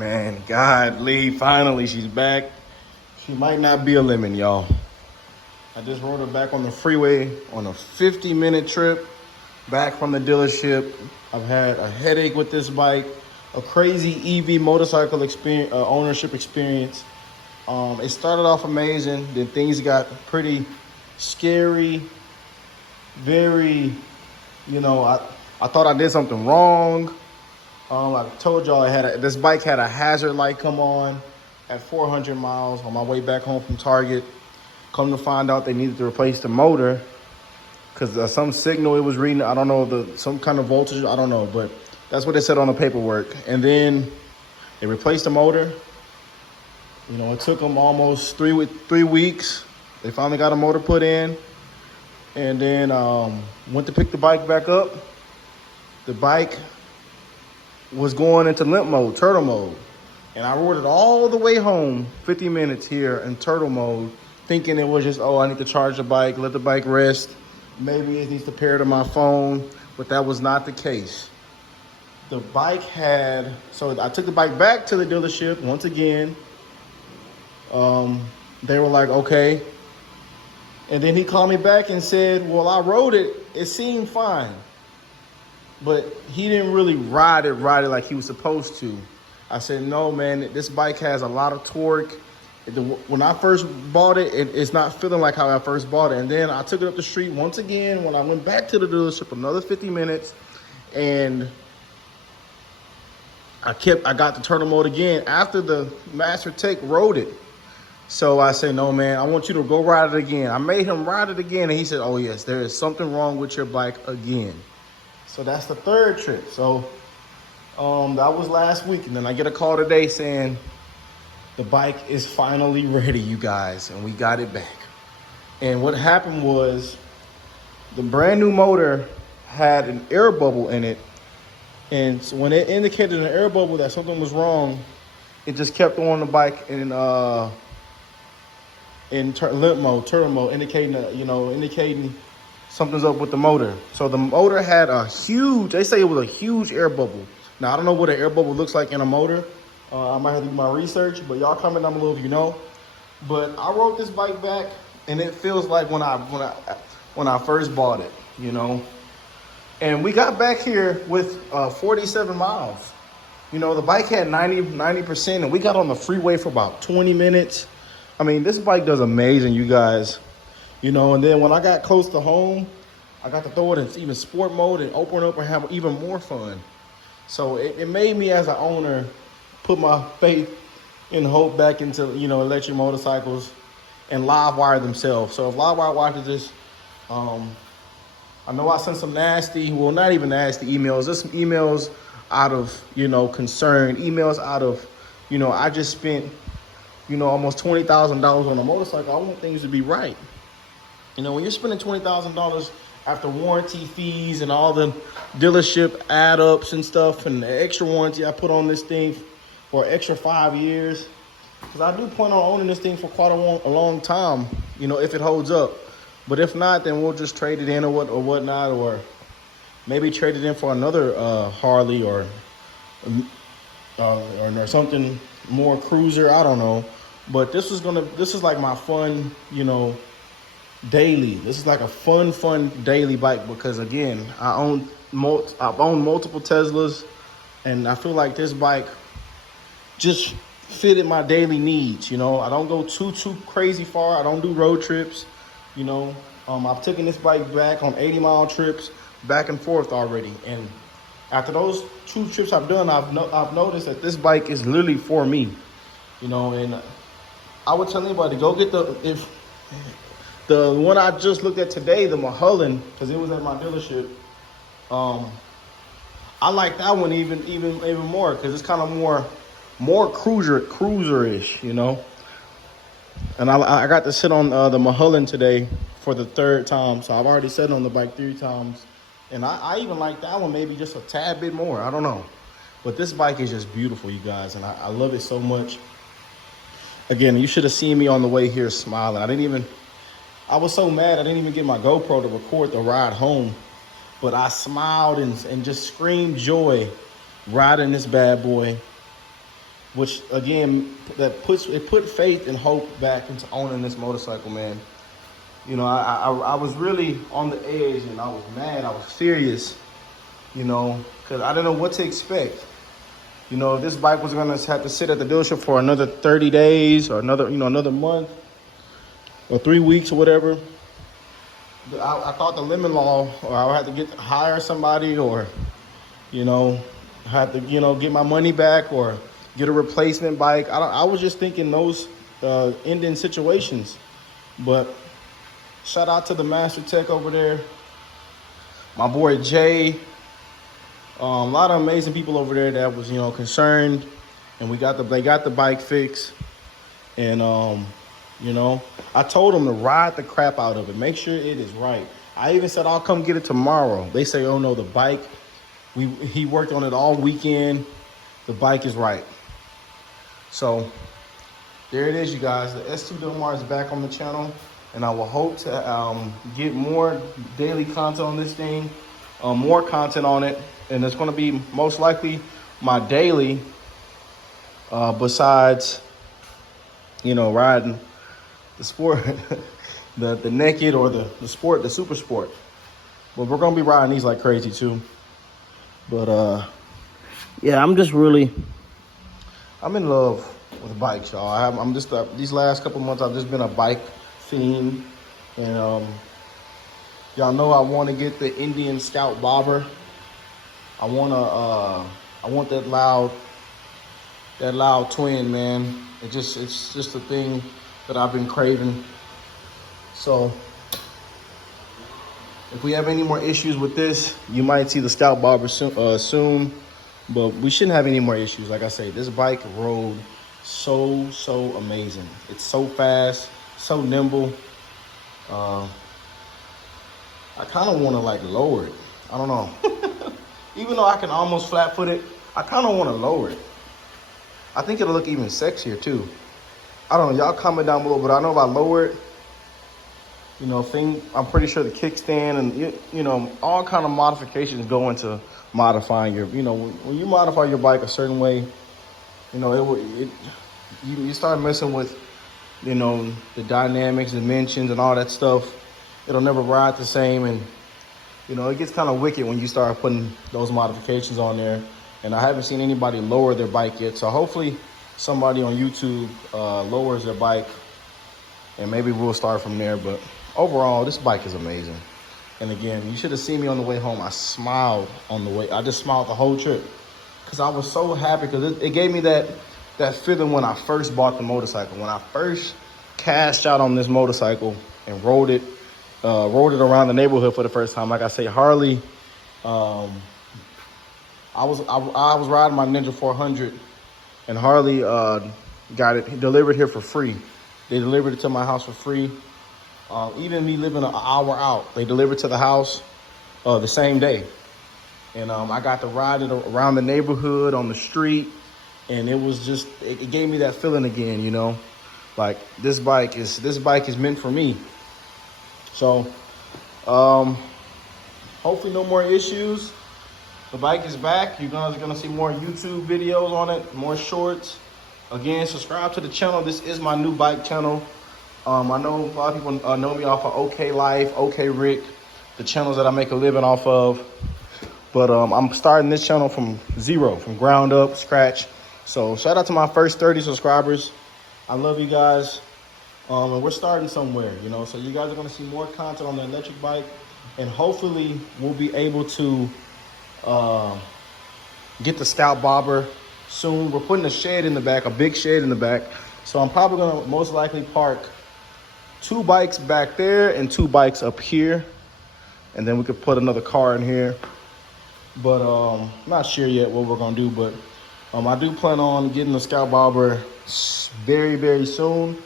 Man, God, Lee, finally she's back. She might not be a lemon, y'all. I just rode her back on the freeway on a 50-minute trip back from the dealership. I've had a headache with this bike, a crazy EV motorcycle experience, ownership experience. It started off amazing, then things got pretty scary, very, I thought I did something wrong. I told y'all this bike had a hazard light come on at 400 miles on my way back home from Target. Come to find out they needed to replace the motor because some signal it was reading. I don't know, some kind of voltage. I don't know, but that's what it said on the paperwork. And then they replaced the motor. It took them almost 3 weeks. They finally got a motor put in. And then went to pick the bike back up. The bike was going into limp mode, turtle mode. And I rode it all the way home, 50 minutes here in turtle mode, thinking it was just, I need to charge the bike, let the bike rest. Maybe it needs to pair to my phone, but that was not the case. The bike so I took the bike back to the dealership once again. They were like, okay. And then he called me back and said, well, I rode it. It seemed fine. But he didn't really ride it like he was supposed to. I said, no, man, this bike has a lot of torque. When I first bought it, it's not feeling like how I first bought it. And then I took it up the street once again when I went back to the dealership, another 50 minutes. And I got the turtle mode again after the master tech rode it. So I said, no, man, I want you to go ride it again. I made him ride it again. And he said, oh, yes, there is something wrong with your bike again. So that's the third trip. So that was last week. And then I get a call today saying the bike is finally ready, you guys. And we got it back. And what happened was the brand new motor had an air bubble in it. And so when it indicated an air bubble that something was wrong, it just kept on the bike in limp mode, turtle mode, indicating something's up with the motor. So the motor had they say it was a huge air bubble. Now, I don't know what an air bubble looks like in a motor. I might have to do my research, but y'all comment down below if you know. But I rode this bike back, and it feels like when I first bought it, And we got back here with 47 miles. The bike had 90%, and we got on the freeway for about 20 minutes. I mean, this bike does amazing, you guys. And then when I got close to home, I got to throw it in even sport mode and open up and have even more fun. So it made me, as an owner, put my faith and hope back into, electric motorcycles and LiveWire themselves. So if LiveWire watches this, I know I sent some nasty, well, not even nasty emails, just some emails out of, concern, emails out of, I just spent, almost $20,000 on a motorcycle. I want things to be right. When you're spending $20,000 after warranty fees and all the dealership add-ups and stuff and the extra warranty I put on this thing for an extra 5 years, because I do plan on owning this thing for quite a long time, if it holds up. But if not, then we'll just trade it in or whatnot, or maybe trade it in for another Harley or something more cruiser. I don't know. But this is like my fun, daily. This is like a fun daily bike because, again, I've owned multiple Teslas, and I feel like this bike just fitted my daily needs. I don't go too crazy far. I don't do road trips. I've taken this bike back on 80-mile trips back and forth already. And after those 2 trips I've done, I've noticed that this bike is literally for me. And I would tell anybody, go get the one I just looked at today, the Mulholland, because it was at my dealership. I like that one even more because it's kind of more cruiser-ish, And I got to sit on the Mulholland today for the 3rd time. So I've already sat on the bike 3 times. And I even like that one maybe just a tad bit more. I don't know. But this bike is just beautiful, you guys. And I love it so much. Again, you should have seen me on the way here smiling. I was so mad I didn't even get my GoPro to record the ride home. But I smiled and just screamed joy riding this bad boy. which again, it put faith and hope back into owning this motorcycle, man. You know, I was really on the edge, and I was mad. I was serious, you know, because I didn't know what to expect. You know, if this bike was gonna have to sit at the dealership for another 30 days or another month or 3 weeks or whatever. I thought the lemon law, or I would have to hire somebody, or, you know, have to, get my money back or get a replacement bike. I was just thinking those ending situations. But shout out to the Master Tech over there, my boy Jay. A lot of amazing people over there that was, concerned, and they got the bike fixed. And I told them to ride the crap out of it, make sure it is right. I even said I'll come get it tomorrow. They say, oh no, the bike, he worked on it all weekend. The bike is right. So there it is, you guys. The S2 Del Mar is back on the channel, and I will hope to get more daily content on this thing, more content on it. And it's going to be most likely my daily, besides, riding the sport, the naked or the sport, the super sport. But we're going to be riding these like crazy too. But yeah, I'm in love with bikes, y'all. These last couple months, I've just been a bike fiend. And y'all know I want to get the Indian Scout Bobber. I want that loud twin, man. It's just a thing that I've been craving. So if we have any more issues with this, you might see the Scout Bobber soon, but we shouldn't have any more issues. Like I say, this bike rode so amazing. It's so fast, so nimble. I kind of want to lower it. I don't know. Even though I can almost flat foot it, I kind of want to lower it. I think it'll look even sexier too. I don't know, y'all comment down below, but I know if I lower it, I'm pretty sure the kickstand and, all kind of modifications go into modifying your, when you modify your bike a certain way, you start messing with, the dynamics, dimensions, and all that stuff. It'll never ride the same, and it gets kind of wicked when you start putting those modifications on there. And I haven't seen anybody lower their bike yet. So hopefully somebody on YouTube lowers their bike, and maybe we'll start from there. But overall, this bike is amazing. And again, you should have seen me on the way home. I smiled on the way. I just smiled the whole trip because I was so happy, because it gave me that feeling when I first bought the motorcycle. When I first cashed out on this motorcycle and rode it around the neighborhood for the first time. Like I say, Harley, I was riding my Ninja 400, and Harley got it delivered here for free. They delivered it to my house for free. Even me living an hour out, they delivered to the house the same day. And I got to ride it around the neighborhood, on the street, and it was just, it gave me that feeling again, like this bike is meant for me. So hopefully no more issues. The bike is back. You guys are gonna see more YouTube videos on it, more shorts. Again, subscribe to the channel. This is my new bike channel. I know a lot of people know me off of OK Life, OK Rick, the channels that I make a living off of. But I'm starting this channel from zero, from ground up, scratch. So shout out to my first 30 subscribers. I love you guys. And we're starting somewhere, so you guys are gonna see more content on the electric bike, and hopefully we'll be able to get the Scout Bobber soon. We're putting a shed in the back, a big shed in the back. So I'm probably gonna most likely park 2 bikes back there and 2 bikes up here. And then we could put another car in here. But I'm not sure yet what we're gonna do, but I do plan on getting the Scout Bobber very soon.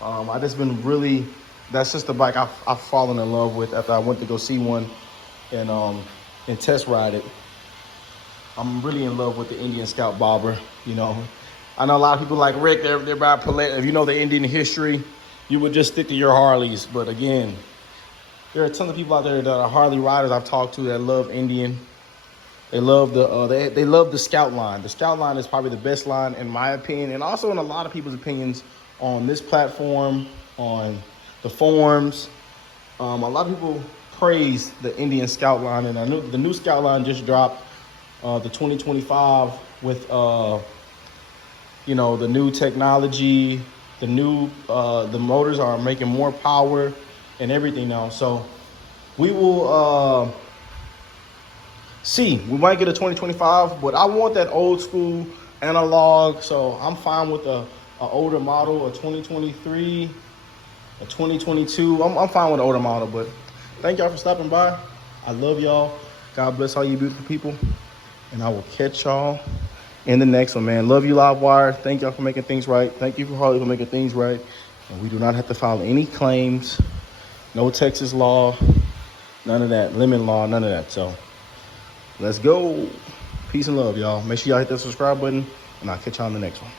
I just been really, that's just the bike I've fallen in love with after I went to go see one and test ride it. I'm really in love with the Indian Scout Bobber. I know a lot of people like Rick, they're about if you know the Indian history, you would just stick to your Harleys. But again, there are tons of people out there that are Harley riders I've talked to that love Indian. They love the they love the Scout line. The Scout line is probably the best line in my opinion, and also in a lot of people's opinions on this platform, on the forums. A lot of people praise the Indian Scout line, and I know the new Scout line just dropped, the 2025 with you know, the new technology, the motors are making more power and everything now. So we will see. We might get a 2025, but I want that old school analog. So I'm fine with a older model, a 2023, a 2022. I'm fine with the older model, but thank y'all for stopping by. I love y'all. God bless all you beautiful people. And I will catch y'all in the next one, man. Love you, LiveWire. Thank y'all for making things right. Thank you for Harley for making things right. And we do not have to file any claims. No Texas law. None of that. Lemon law. None of that. So let's go. Peace and love, y'all. Make sure y'all hit that subscribe button, and I'll catch y'all in the next one.